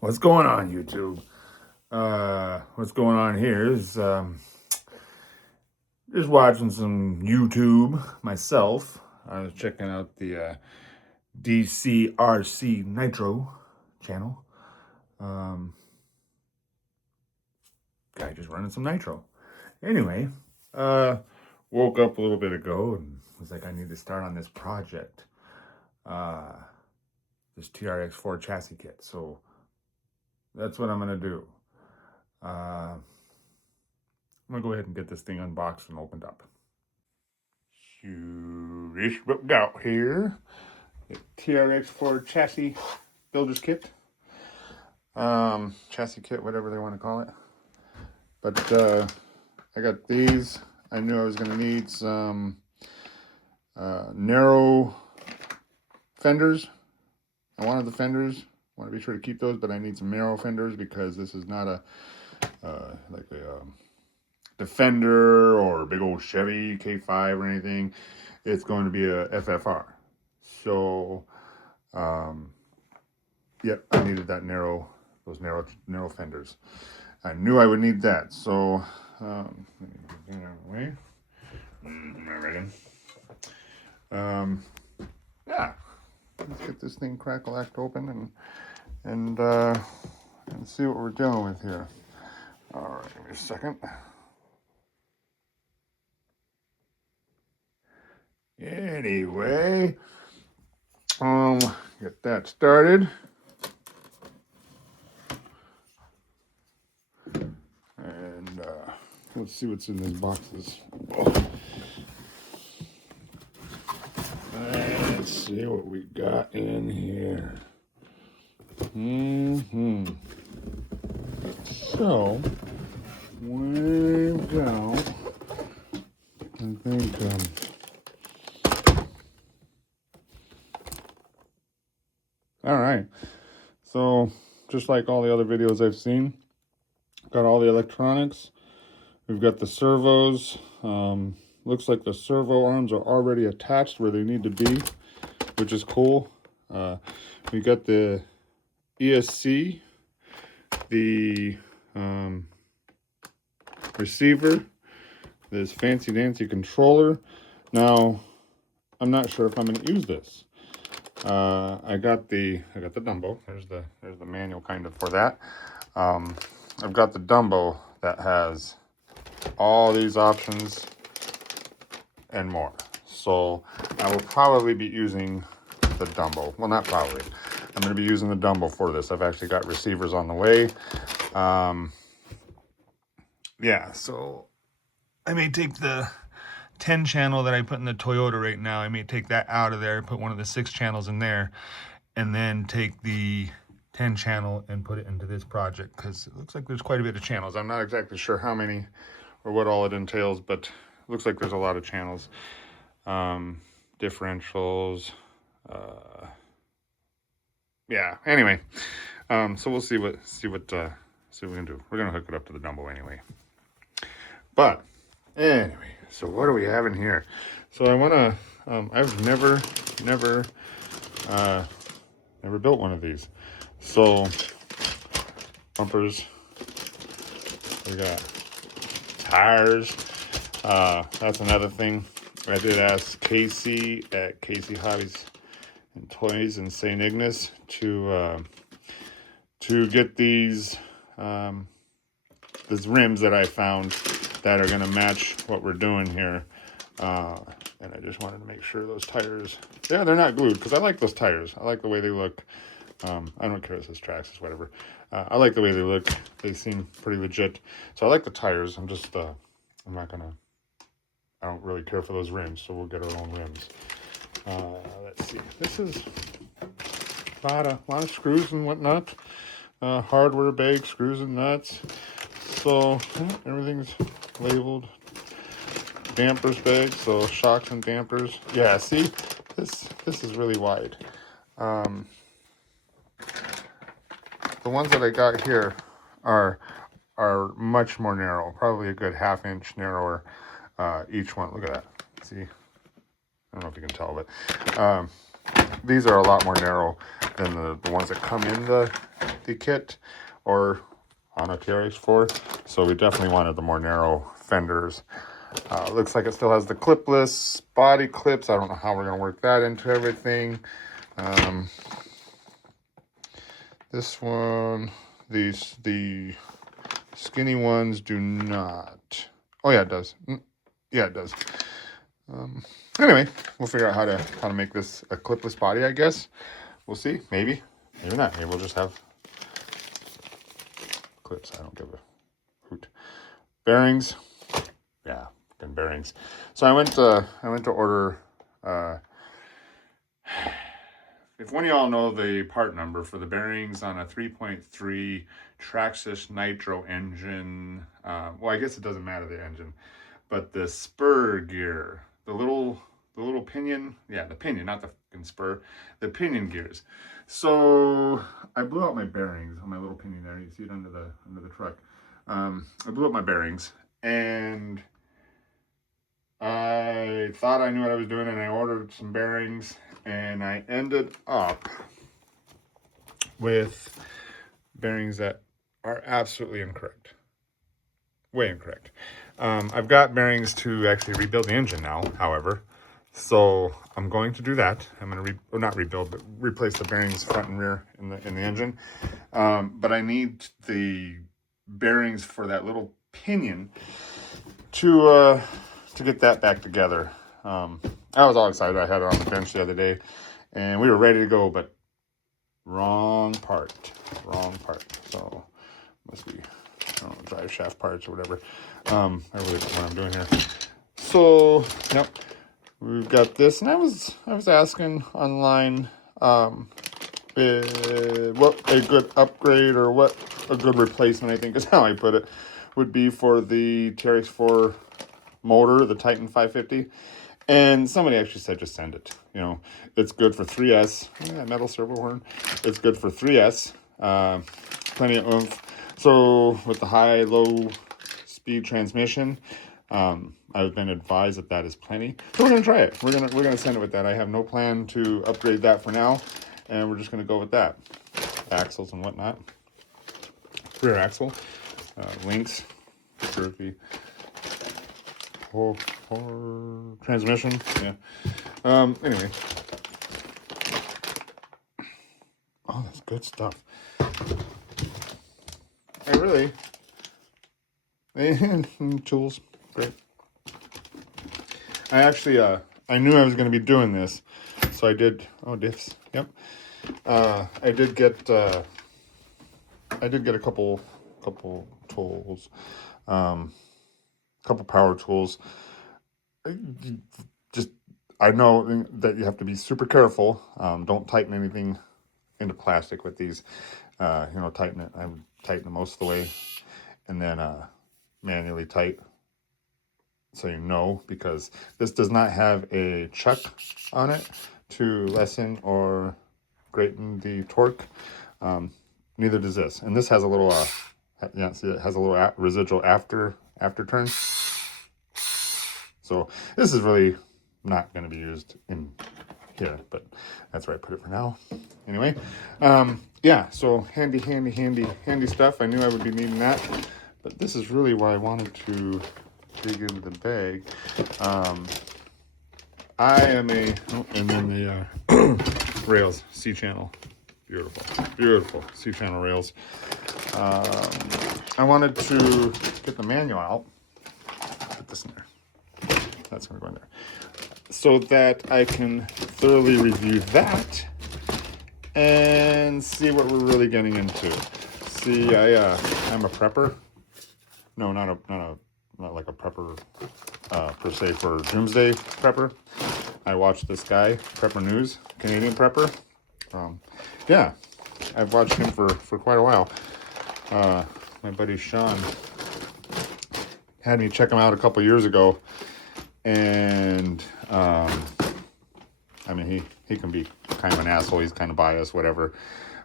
What's going on, YouTube? What's going on here is just watching some YouTube myself. I was checking out the DCRC Nitro channel. Guy just running some nitro. Anyway, woke up a little bit ago and was like, I need to start on this project. This TRX4 chassis kit. So that's what I'm gonna do. I'm gonna go ahead and get this thing unboxed and opened up. This book out here, the TRX4 chassis builder's kit, chassis kit, whatever they want to call it. But I got these. I knew I was gonna need some narrow fenders. I wanted the fenders. I want to be sure to keep those, but I need some narrow fenders because this is not a like a Defender or a big old Chevy K5 or anything. It's going to be a FFR. So, yep, I needed that those narrow fenders. I knew I would need that. So, let me get that away. Yeah, let's get this thing crackle-act open and see what we're dealing with here. All right, give me a second. Anyway, get that started. And let's see what's in these boxes. Let's see what we got in here. So, we've got, I think, all right. So, just like all the other videos I've seen, got all the electronics. We've got the servos. Looks like the servo arms are already attached where they need to be, which is cool. We got the ESC, the receiver, this fancy dancy controller. Now, I'm not sure if I'm going to use this. I got the Dumbo. There's the manual kind of for that. I've got the Dumbo that has all these options and more. So I will probably be using the Dumbo. Well, not probably. I'm going to be using the Dumbo for this. I've actually got receivers on the way. Yeah, so I may take the 10 channel that I put in the Toyota right now. I may take that out of there, put one of the 6 channels in there, and then take the 10 channel and put it into this project because it looks like there's quite a bit of channels. I'm not exactly sure how many or what all it entails, but it looks like there's a lot of channels. Differentials. Yeah, anyway. So we'll see what we can do. We're gonna hook it up to the Dumbo anyway. But anyway, so what do we have in here? So I wanna I've never built one of these. So bumpers, we got tires. That's another thing. I did ask Casey at Casey Hobbies and Toys in St. Ignace to get these rims that I found that are going to match what we're doing here. And I just wanted to make sure those tires, yeah, they're not glued because I like those tires. I like the way they look. I don't care if it says Traxxas, whatever. I like the way they look. They seem pretty legit. So I like the tires. I'm not gonna, I don't really care for those rims, so we'll get our own rims. Let's see. This is a lot of screws and whatnot. Hardware bag, screws and nuts. So everything's labeled. Dampers bag, so shocks and dampers. Yeah, see, this is really wide. The ones that I got here are much more narrow, probably a good ½ inch narrower each one. Look at that. See, I don't know if you can tell, but these are a lot more narrow than the ones that come in the kit or on a TRX4. So we definitely wanted the more narrow fenders. Looks like it still has the clipless body clips. I don't know how we're going to work that into everything. This one, the skinny ones do not. Oh yeah, it does. Yeah, it does. Anyway, we'll figure out how to make this a clipless body, I guess. We'll see. Maybe not. Maybe we'll just have clips. I don't give a hoot. Bearings. Yeah, fucking bearings. So I went to order. If one of y'all know the part number for the bearings on a 3.3 TRX4 nitro engine, well, I guess it doesn't matter the engine, but the spur gear, the little pinion, yeah, the pinion, not the fucking spur, the pinion gears. So I blew out my bearings on my little pinion there. You see it under the truck. I blew up my bearings, and I thought I knew what I was doing, and I ordered some bearings, and I ended up with bearings that are absolutely incorrect. Way incorrect. I've got bearings to actually rebuild the engine now, however. So I'm going to do that. I'm going to not rebuild, but replace the bearings front and rear in the engine. But I need the bearings for that little pinion to get that back together. I was all excited. I had it on the bench the other day, and we were ready to go, but wrong part. So must be, I don't know, drive shaft parts or whatever. I really don't know what I'm doing here. So, yep, we've got this, and I was asking online what a good upgrade or what a good replacement, I think is how I put it, would be for the TRX4 motor, the Titan 550. And somebody actually said just send it. You know, it's good for 3S. Yeah, metal servo horn. It's good for 3S. Plenty of oomph. So with the high-low speed transmission, I've been advised that is plenty. So we're gonna try it. We're gonna send it with that. I have no plan to upgrade that for now, and we're just gonna go with that. Axles and whatnot. Rear axle, links, curvy. Or transmission, yeah. Anyway. Oh, that's good stuff. I really, tools, great. I actually, I knew I was going to be doing this, so I did, oh, diffs, yep. I did get a couple tools, couple power tools. Just, I know that you have to be super careful. Don't tighten anything into plastic with these. Tighten it. I would tighten it most of the way, and then manually tight, so you know, because this does not have a chuck on it to lessen or greaten the torque. Neither does this, and this has a little see, it has a little residual after turn. So this is really not going to be used in here, but that's where I put it for now. Anyway, yeah, so handy stuff. I knew I would be needing that, but this is really why I wanted to dig into the bag. I am and then the rails, C-channel, beautiful C-channel rails. I wanted to get the manual out, put this in there. That's going to go in there, so that I can thoroughly review that and see what we're really getting into. See, I'm a prepper. No, not like a prepper per se for doomsday prepper. I watch this guy, Prepper News, Canadian prepper. Yeah, I've watched him for quite a while. My buddy Sean had me check him out a couple years ago. And I mean, he can be kind of an asshole. He's kind of biased, whatever.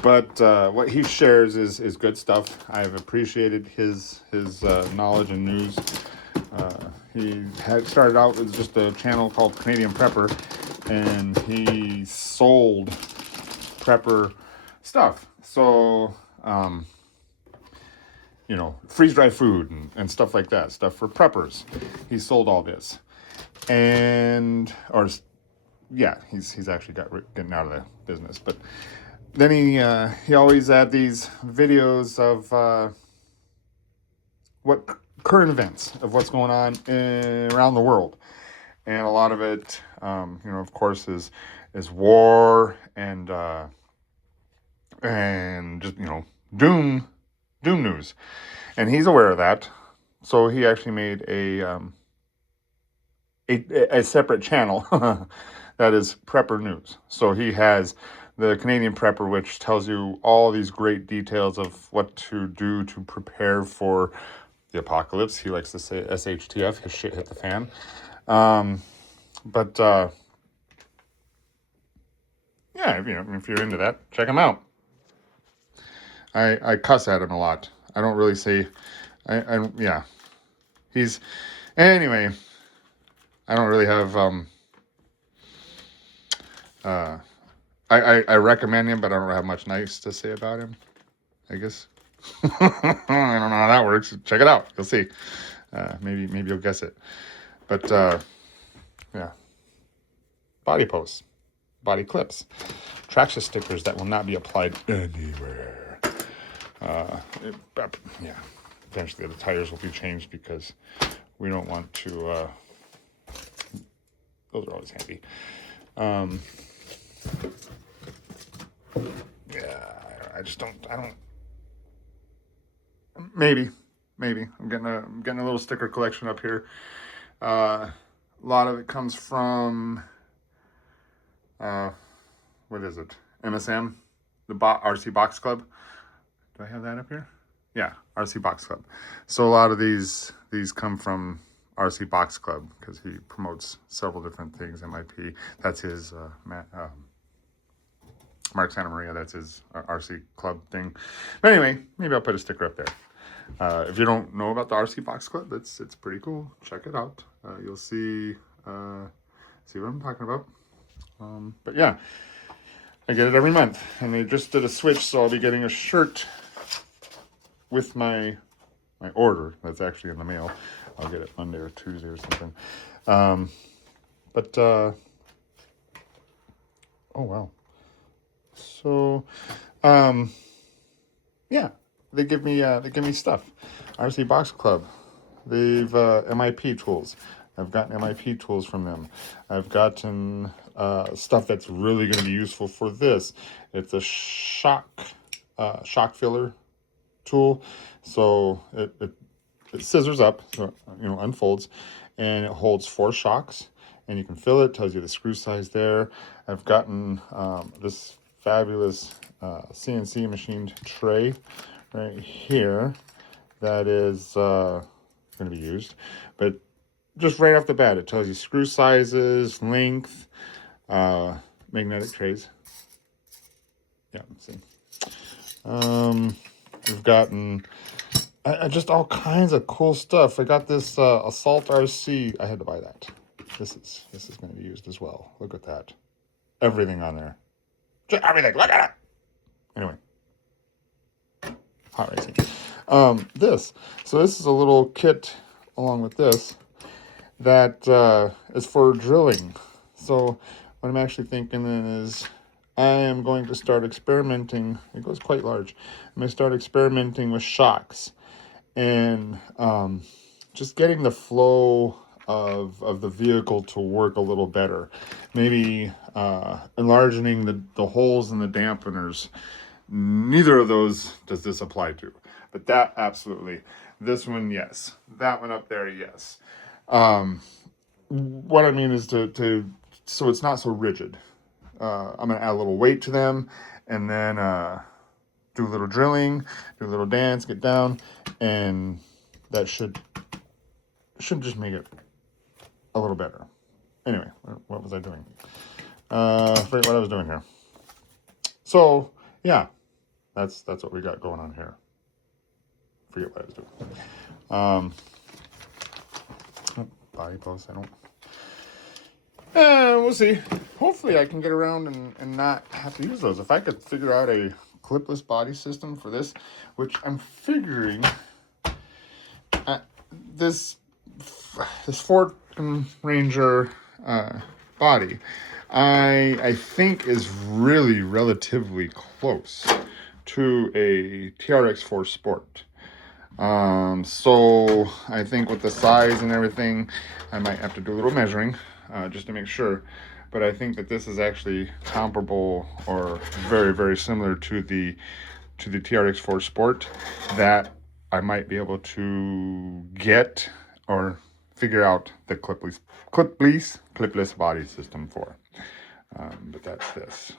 But what he shares is good stuff. I've appreciated his knowledge and news. He had started out with just a channel called Canadian Prepper, and he sold prepper stuff. So, you know, freeze-dried food and stuff like that, stuff for preppers. He sold all this. And, or, yeah, he's actually getting out of the business. But then he always had these videos of what current events, of what's going on around the world. And a lot of it, you know, of course, is war and just, you know, doom news. And he's aware of that, so he actually made a separate channel that is Prepper News. So he has the Canadian Prepper, which tells you all these great details of what to do to prepare for the apocalypse. He likes to say SHTF, his shit hit the fan. But yeah, you know, if you're into that, check him out. I cuss at him a lot. I don't really say, yeah. He's, anyway, I don't really have, I recommend him, but I don't have much nice to say about him, I guess. I don't know how that works. Check it out. You'll see. Maybe you'll guess it. But, yeah. Body posts. Body clips. Traction stickers that will not be applied anywhere. Yeah. Eventually the tires will be changed because we don't want to, those are always handy. Yeah, I don't, maybe, I'm getting a little sticker collection up here. A lot of it comes from, what is it? MSM, the RC Box Club. Do I have that up here? Yeah, RC Box Club. So a lot of these come from RC Box Club because he promotes several different things. MIP, that's his Mark Santa Maria, that's his RC Club thing. But anyway, maybe I'll put a sticker up there. If you don't know about the RC Box Club, it's pretty cool. Check it out. You'll see what I'm talking about. But yeah, I get it every month, and they just did a switch, so I'll be getting a shirt with my order. That's actually in the mail. I'll get it Monday or Tuesday or something. Oh wow. So, yeah, they give me stuff. RC Box Club. They've MIP tools. I've gotten MIP tools from them. I've gotten stuff that's really going to be useful for this. It's a shock filler tool. So it scissors up, so you know, unfolds, and it holds 4 shocks, and you can fill it. Tells you the screw size there. I've gotten this fabulous CNC machined tray right here that is going to be used, but just right off the bat, it tells you screw sizes, length, magnetic trays. Yeah, let's see. We've gotten just all kinds of cool stuff. I got this Assault RC. I had to buy that. This is going to be used as well. Look at that. Everything on there. Just everything. Look at it. Anyway. Hot racing. So this is a little kit along with this that is for drilling. So what I'm actually thinking is I am going to start experimenting. It goes quite large. I'm going to start experimenting with shocks and just getting the flow of the vehicle to work a little better. Maybe enlarging the holes in the dampeners. Neither of those does this apply to, but that absolutely. This one, yes. That one up there, yes. What I mean is to so it's not so rigid. I'm gonna add a little weight to them, and then do a little drilling, do a little dance, get down, and that should just make it a little better. Anyway, what was I doing? I forget what I was doing here. So yeah, that's what we got going on here. Forget what I was doing. Body posts. I don't. We'll see. Hopefully I can get around and not have to use those. If I could figure out a clipless body system for this, which I'm figuring this Ford Ranger body, I think is really relatively close to a TRX4 Sport. So I think with the size and everything, I might have to do a little measuring just to make sure. But I think that this is actually comparable or very, very similar to the TRX4 Sport that I might be able to get or figure out the clipless body system for. But that's this.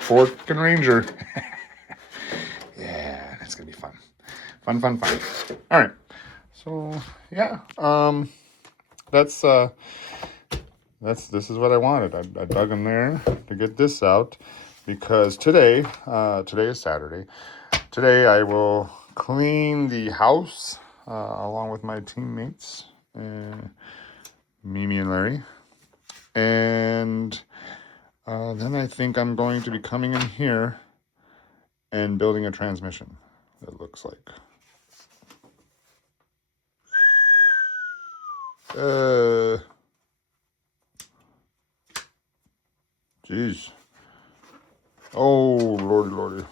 Ford Ranger. Yeah, that's gonna be fun. Fun. All right. So yeah, this is what I wanted. I dug in there to get this out because today is Saturday. Today I will clean the house along with my teammates, Mimi and Larry, and then I think I'm going to be coming in here and building a transmission. It looks like. Jeez. Oh, lordy.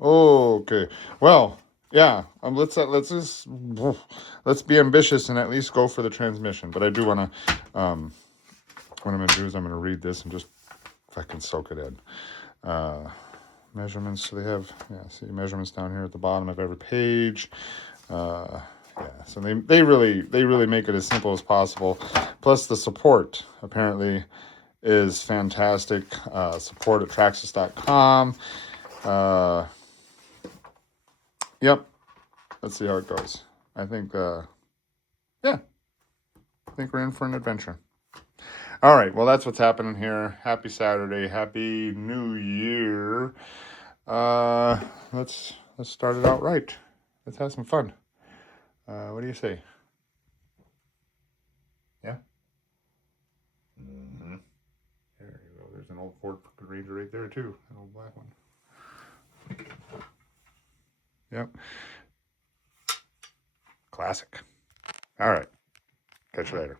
Okay. Well, yeah. Let's be ambitious and at least go for the transmission. But I do want to. What I'm gonna do is I'm gonna read this and just fucking soak it in. Measurements. So they have see measurements down here at the bottom of every page. So they really make it as simple as possible. Plus the support apparently is fantastic. Support at traxxas.com. Yep. Let's see how it goes. I think we're in for an adventure. All right. Well, that's what's happening here. Happy Saturday. Happy New Year. Let's start it out right. Let's have some fun. What do you say? Yeah. Mm-hmm. There you go. There's an old Ford Ranger right there too. An old black one. Yep. Classic. All right. Catch you later.